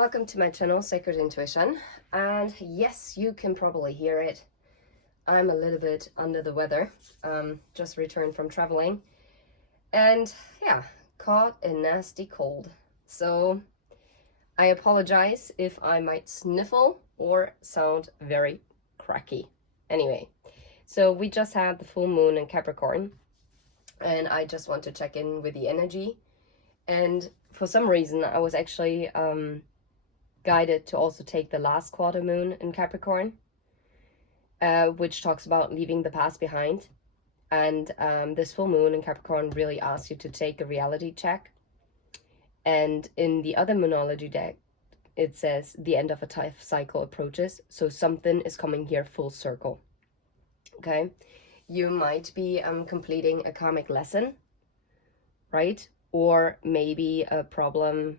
Welcome to my channel, Sacred Intuition. And yes, you can probably hear it. I'm a little bit under the weather. Just returned from traveling. And yeah, caught a nasty cold. So I apologize if I might sniffle or sound very cracky. Anyway, so we just had the full moon in Capricorn. And I just want to check in with the energy. And for some reason, I was actually guided to also take the last quarter moon in Capricorn, which talks about leaving the past behind. And this full moon in Capricorn really asks you to take a reality check. And in the other moonology deck, it says the end of a life cycle approaches. So something is coming here full circle. Okay, you might be completing a karmic lesson, right? Or maybe a problem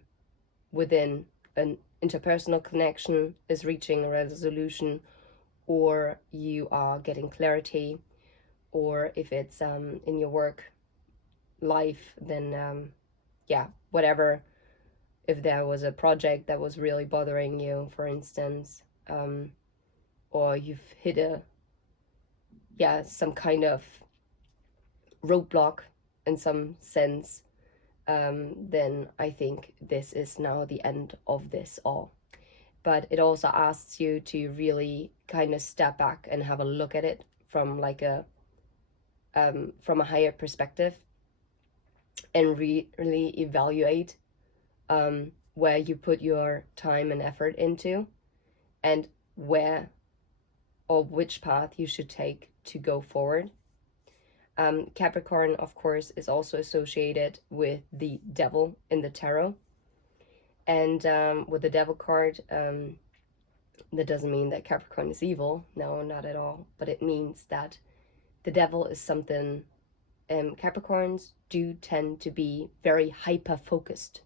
within an interpersonal connection is reaching a resolution, or you are getting clarity, or if it's in your work life, then yeah, whatever. If there was a project that was really bothering you, for instance, or you've hit some kind of roadblock in some sense, then I think this is now the end of this all. But it also asks you to really kind of step back and have a look at it from like a higher perspective, and really evaluate where you put your time and effort into, and where or which path you should take to go forward. Capricorn, of course, is also associated with the devil in the tarot. And with the devil card, that doesn't mean that Capricorn is evil. No, not at all. But it means that the devil is something, Capricorns do tend to be very hyper-focused.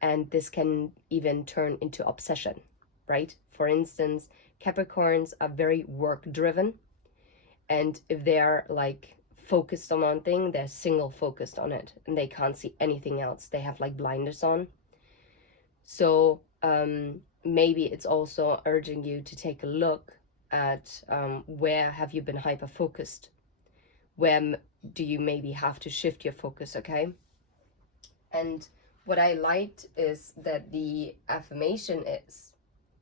And this can even turn into obsession, right? For instance, Capricorns are very work-driven. And if they're like focused on one thing, they're single focused on it, and they can't see anything else. They have like blinders on. So maybe it's also urging you to take a look at where have you been hyper focused? Where do you maybe have to shift your focus, okay? And what I liked is that the affirmation is,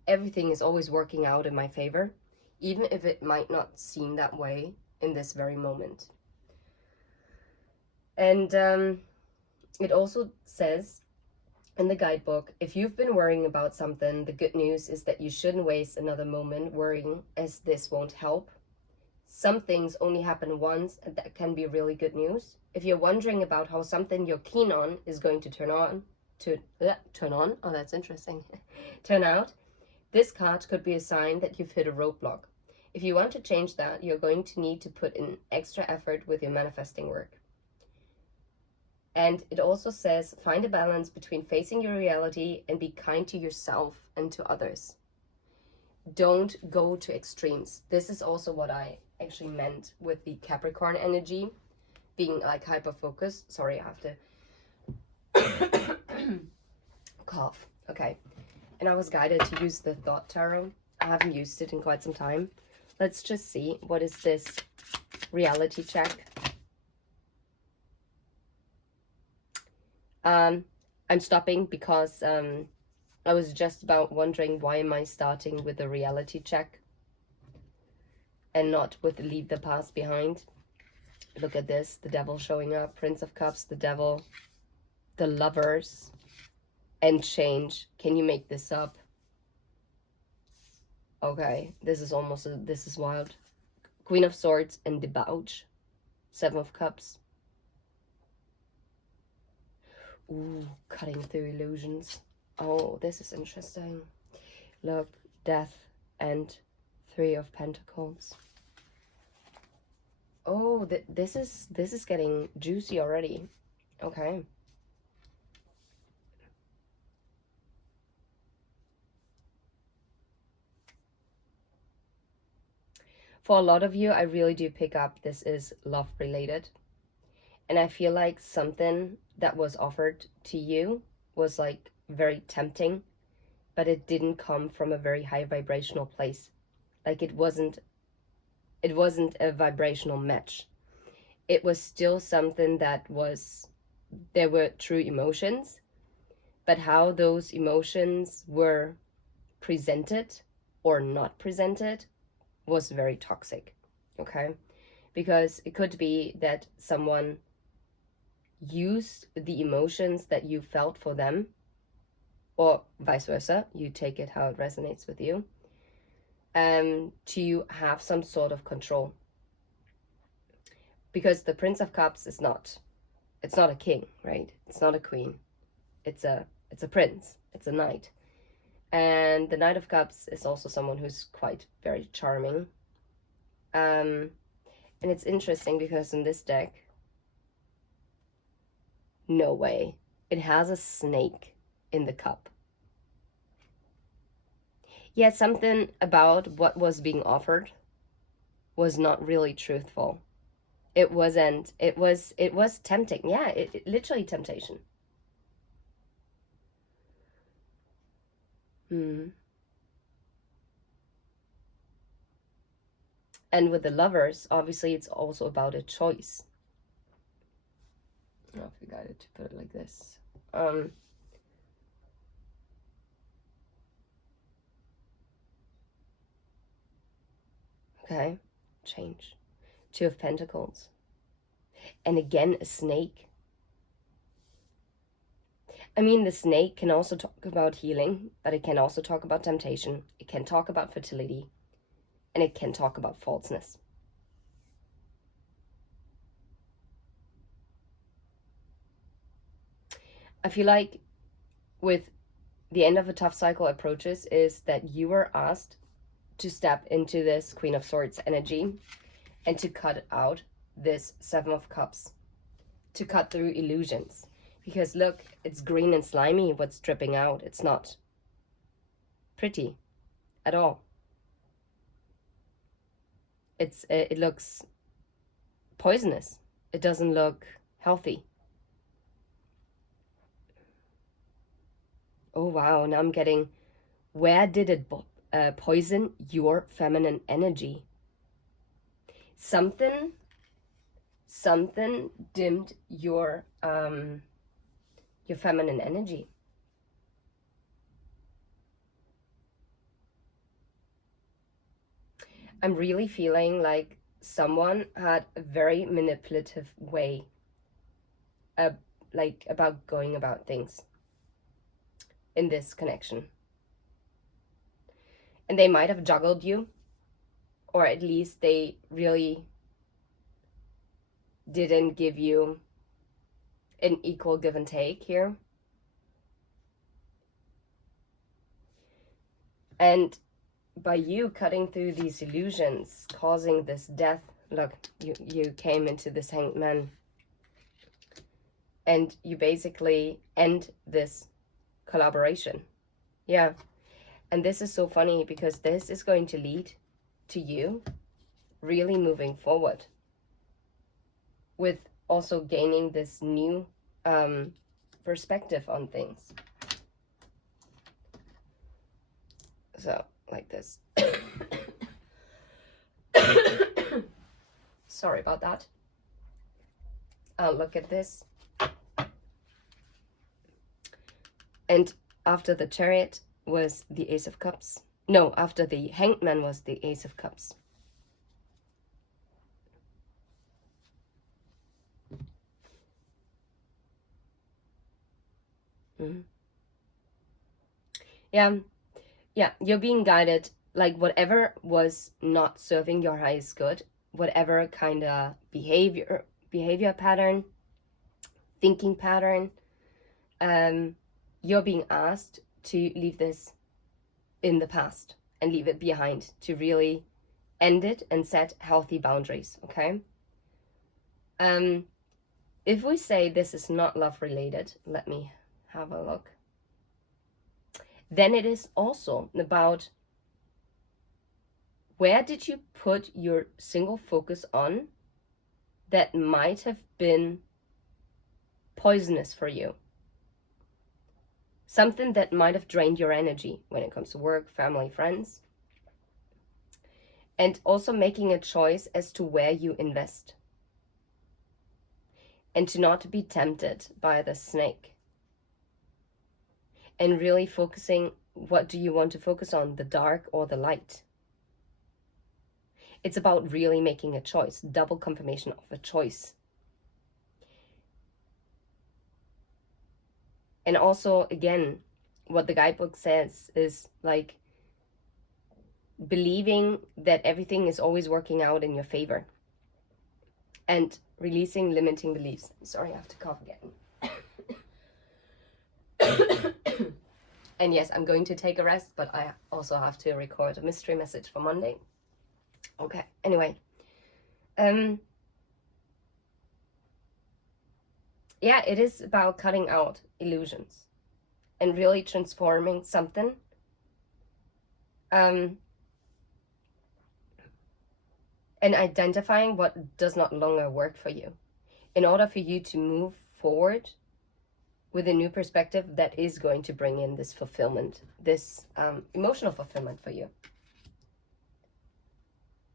everything is always working out in my favor, even if it might not seem that way in this very moment. And it also says in the guidebook, if you've been worrying about something, the good news is that you shouldn't waste another moment worrying, as this won't help. Some things only happen once, and that can be really good news. If you're wondering about how something you're keen on is going to turn out, this card could be a sign that you've hit a roadblock. If you want to change that, you're going to need to put in extra effort with your manifesting work. And it also says, find a balance between facing your reality and be kind to yourself and to others. Don't go to extremes. This is also what I actually meant with the Capricorn energy, being like hyper-focused. Sorry, I have to cough. Okay. And I was guided to use the Thought Tarot. I haven't used it in quite some time. Let's just see, what is this reality check? I'm stopping because I was just about wondering, why am I starting with the reality check and not with the leave the past behind? Look at this, the devil showing up, Prince of Cups, the devil, the Lovers, and change. Can you make this up? Okay, this is this is wild. Queen of Swords and debauch, Seven of Cups. Ooh, cutting through illusions. Oh, this is interesting. Look, Death and Three of Pentacles. Oh, this is getting juicy already. Okay. For a lot of you, I really do pick up this is love related. And I feel like something that was offered to you was like very tempting, but it didn't come from a very high vibrational place. Like it wasn't a vibrational match. It was still something that was, there were true emotions, but how those emotions were presented or not presented was very toxic, okay? Because it could be that someone used the emotions that you felt for them, or vice versa, you take it how it resonates with you, to have some sort of control. Because the Prince of Cups is not, it's not a king, right? It's not a queen. It's a prince. It's a knight. And the Knight of Cups is also someone who's quite very charming. And it's interesting because in this deck, no way, it has a snake in the cup. Yeah, something about what was being offered was not really truthful. It wasn't, it was tempting. Yeah, it literally temptation. And with the Lovers, obviously it's also about a choice. I don't know if we got it to put it like this. Okay, change. Two of Pentacles. And again, a snake. I mean, the snake can also talk about healing, but it can also talk about temptation. It can talk about fertility, and it can talk about falseness. I feel like with the end of a tough cycle approaches is that you were asked to step into this Queen of Swords energy and to cut out this Seven of Cups, to cut through illusions. Because look, it's green and slimy what's dripping out. It's not pretty at all. It looks poisonous. It doesn't look healthy. Oh wow, now I'm getting, where did it poison your feminine energy? Something dimmed your feminine energy. I'm really feeling like someone had a very manipulative way like about going about things in this connection. And they might have juggled you, or at least they really didn't give you an equal give and take here. And by you cutting through these illusions, causing this death, look, you came into this Hanged Man, and you basically end this collaboration. Yeah. And this is so funny because this is going to lead to you really moving forward with also gaining this new perspective on things. So, like this. Sorry about that. Look at this. And after the Chariot was the Ace of Cups. No, after the Hanged Man was the Ace of Cups. Yeah, you're being guided, like whatever was not serving your highest good, whatever kind of behavior pattern, thinking pattern, you're being asked to leave this in the past and leave it behind, to really end it and set healthy boundaries, okay? If we say this is not love related, let me have a look. Then it is also about, where did you put your single focus on that might have been poisonous for you? Something that might have drained your energy when it comes to work, family, friends. And also making a choice as to where you invest. And to not be tempted by the snake. And really focusing, what do you want to focus on, the dark or the light? It's about really making a choice, double confirmation of a choice. And also, again, what the guidebook says is like believing that everything is always working out in your favor. And releasing limiting beliefs. Sorry, I have to cough again. And yes, I'm going to take a rest, but I also have to record a mystery message for Monday. Okay, anyway. Yeah, it is about cutting out illusions and really transforming something. And identifying what does not longer work for you in order for you to move forward with a new perspective that is going to bring in this fulfillment, this emotional fulfillment for you.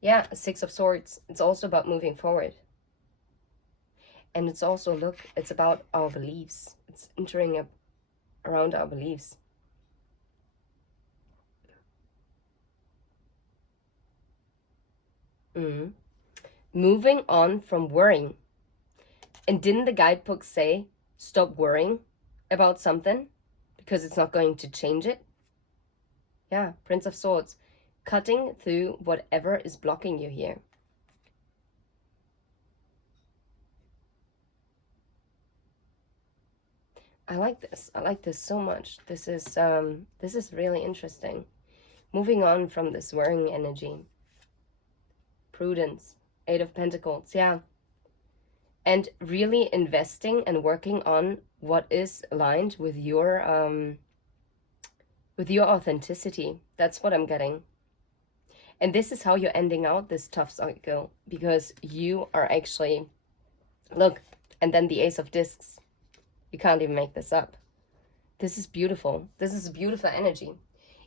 Yeah, Six of Swords. It's also about moving forward. And it's also, look, it's about our beliefs. It's entering around our beliefs. Moving on from worrying. And didn't the guidebook say, stop worrying about something because it's not going to change it? Yeah, Prince of Swords. Cutting through whatever is blocking you here. I like this. I like this so much. This is really interesting. Moving on from this worrying energy. Prudence. Eight of Pentacles. Yeah. And really investing and working on what is aligned with your authenticity. That's what I'm getting. And this is how you're ending out this tough cycle, because you are actually, look, and then the Ace of Discs. You can't even make this up. This is beautiful. This is beautiful energy.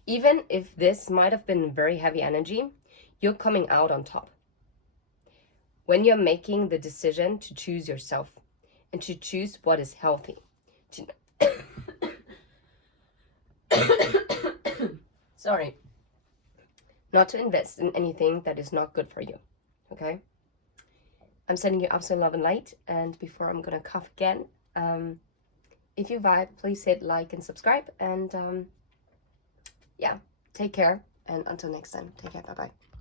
Even if this might have been very heavy energy, you're coming out on top. When you're making the decision to choose yourself and to choose what is healthy. Sorry. Not to invest in anything that is not good for you. Okay? I'm sending you absolute love and light. And before I'm going to cough again, if you vibe, please hit like and subscribe. And yeah, take care. And until next time, take care. Bye-bye.